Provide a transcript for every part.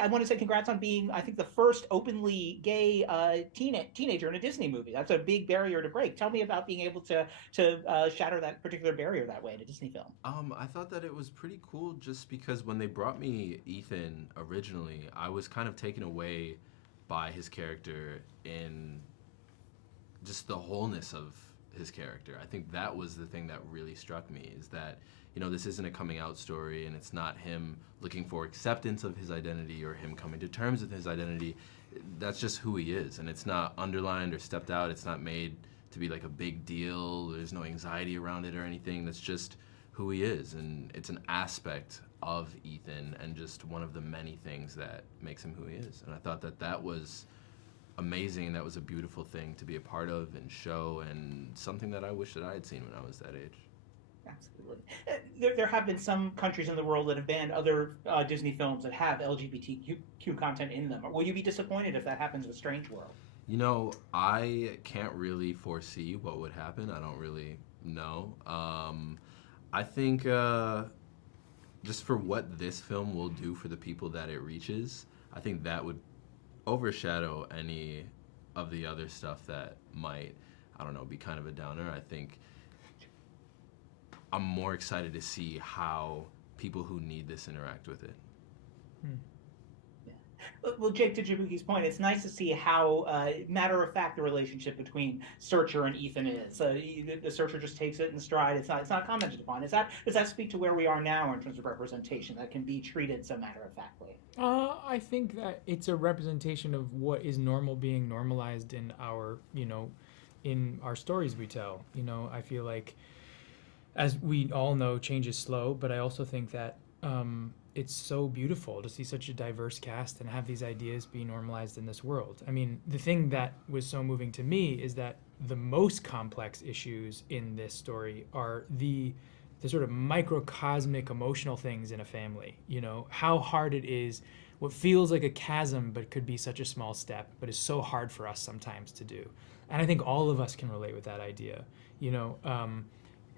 I want to say congrats on being, I think, the first openly gay teenager in a Disney movie. That's a big barrier to break. Tell me about being able to shatter that particular barrier that way in a Disney film. I thought that it was pretty cool just because when they brought me Ethan originally, I was kind of taken away by his character in just the wholeness of his character. I think that was the thing that really struck me is that, this isn't a coming out story and it's not him looking for acceptance of his identity or him coming to terms with his identity. That's just who he is, and it's not underlined or stepped out. It's not made to be like a big deal. There's no anxiety around it or anything. That's just who he is, and it's an aspect of Ethan and just one of the many things that makes him who he is. And I thought that that was amazing. That was a beautiful thing to be a part of and show, and something that I wish that I had seen when I was that age. Absolutely. There have been some countries in the world that have banned other Disney films that have LGBTQ content in them. Will you be disappointed if that happens with Strange World? I can't really foresee what would happen. I don't really know. I think just for what this film will do for the people that it reaches, I think that would overshadow any of the other stuff that might, I don't know, be kind of a downer. I think I'm more excited to see how people who need this interact with it. Hmm. Well, Jake, to Jabouki's point, it's nice to see how matter of fact the relationship between Searcher and Ethan is. The Searcher just takes it in stride. It's not commented upon. Does that speak to where we are now in terms of representation that can be treated so matter of factly? I think that it's a representation of what is normal being normalized in our, in our stories we tell. I feel like, as we all know, change is slow, but I also think that it's so beautiful to see such a diverse cast and have these ideas be normalized in this world. I mean, the thing that was so moving to me is that the most complex issues in this story are the sort of microcosmic emotional things in a family. How hard it is, what feels like a chasm but could be such a small step, but is so hard for us sometimes to do. And I think all of us can relate with that idea.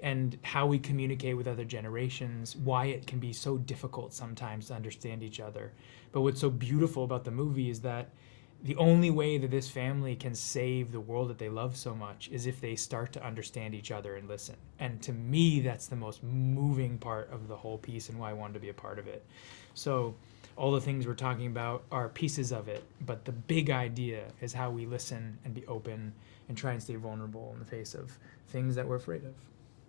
And how we communicate with other generations, why it can be so difficult sometimes to understand each other. But what's so beautiful about the movie is that the only way that this family can save the world that they love so much is if they start to understand each other and listen. And to me, that's the most moving part of the whole piece and why I wanted to be a part of it. So all the things we're talking about are pieces of it, but the big idea is how we listen and be open and try and stay vulnerable in the face of things that we're afraid of.